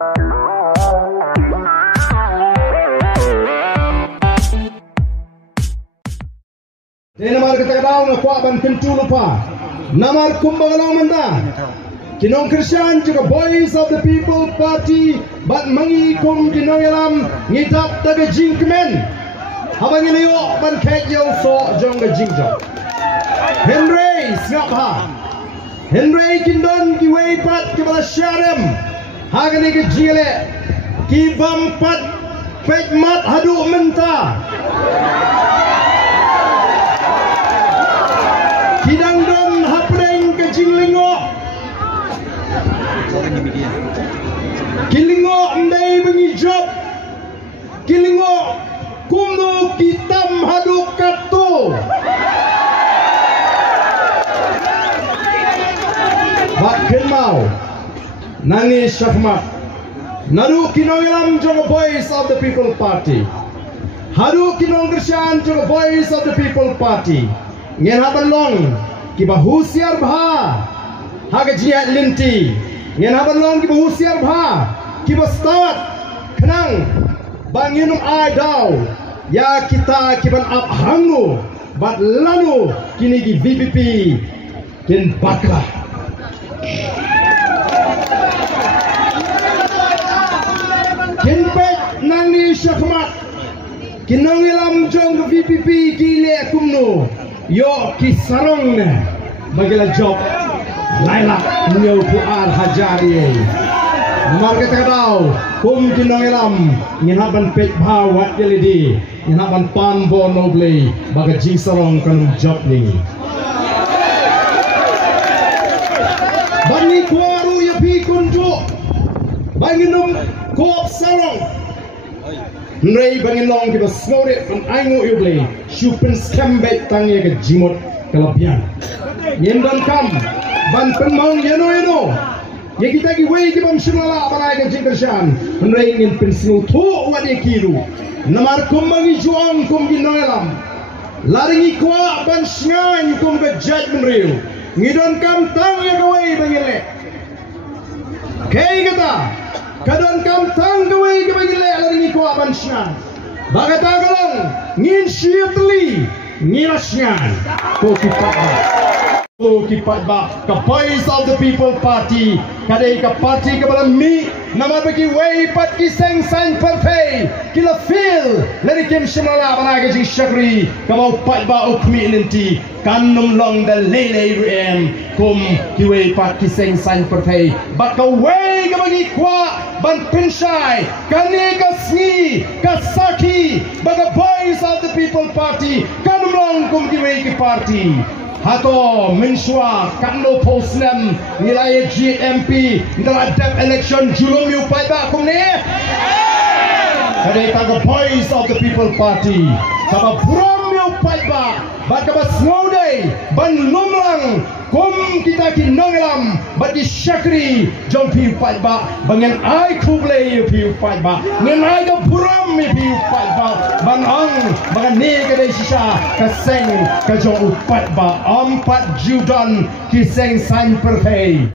Namar kita tahu nak kuat ban kentu lupa. Namar kumbangalang manda. Kinong Christian juga Voice of the People Party bat mangi kum kinong yalam ngitap daga jingkemen. Habang iliyo ban kaya so jong ga jingjo. Henry ngap ha. Henry kindon ki wei pat ki bala syarem. Hagani ki jile ki bampat pekmat hadu menta. Kidang don hapreng ke jinglingo. Kilingo ndai bengi job. Kilingo kumno kitam hadu kato. Bakken mau nangis syahmat. Nadu kinong ilam jong Voice of the People Party. Hadu kinong Christian jong Voice of the People Party. Ngen haban long kiba husiar bha haga jiat linti ngen haban long kiba husiar bha kiba start kenang banginum ai daw ya kita kiban ap hangu bat lanu kini ki VPP ken bakla ken pet nang ni syakmat kinong ilam jong VPP kile kumno yo kisarong ne bagila job laila nyau puar hajari marga takadaw kum kinong ilam nginaban pek bawat jelidi nginaban pan bonoble baga jisarong kanung job ni bani kuaru ya pi kunjo banginum koop sarong Nrei banginong kita snore pan aingo yuble shupen skambek tangi ke jimot kelapian nyendan kam ban penmong yeno ya kita ki wei ki bam sunala balai ke jingkershan nrei ngin pensinu thu wadi kiru namar kumbangi juang kum ginoelam laringi kwa ban sngan kum ke judgment riu ngidon kam tangi ke wei bangile kei kata kadon kam tang gawai ke bagi le alaringi ko aban syan bagata galong ngin syutli ngirasyan ko kipat ba ka Voice of the People Party kadai ka party ka balam mi nama bagi wei pat ki seng san perfect kila feel lari kim shimala banaga ji shakri ka mau pat ba ukmi nanti kanum long da lele ruem kum ki wei pat ki seng san perfect ba ka wei ka bagi kwa ban pinshai kani ka sngi ka saki baga Voice of the People Party kanum long kum ki wei ki party hato mensua kanno posnem nilai GMP dalam dep election julum yu pai ba kum ni kadai ta Voice of the People Party kaba buram yu pai ba ba kaba snodai ban lumlang kum kita ki nonglam ba di syakri jom pi pai ba bangen ai kuble yu pi pai ba ngen ai ga buram mi pi pai ba ban ang bangan ni kadai sisa ka seng ka jom pai ba 4 Judan ki seng san perfect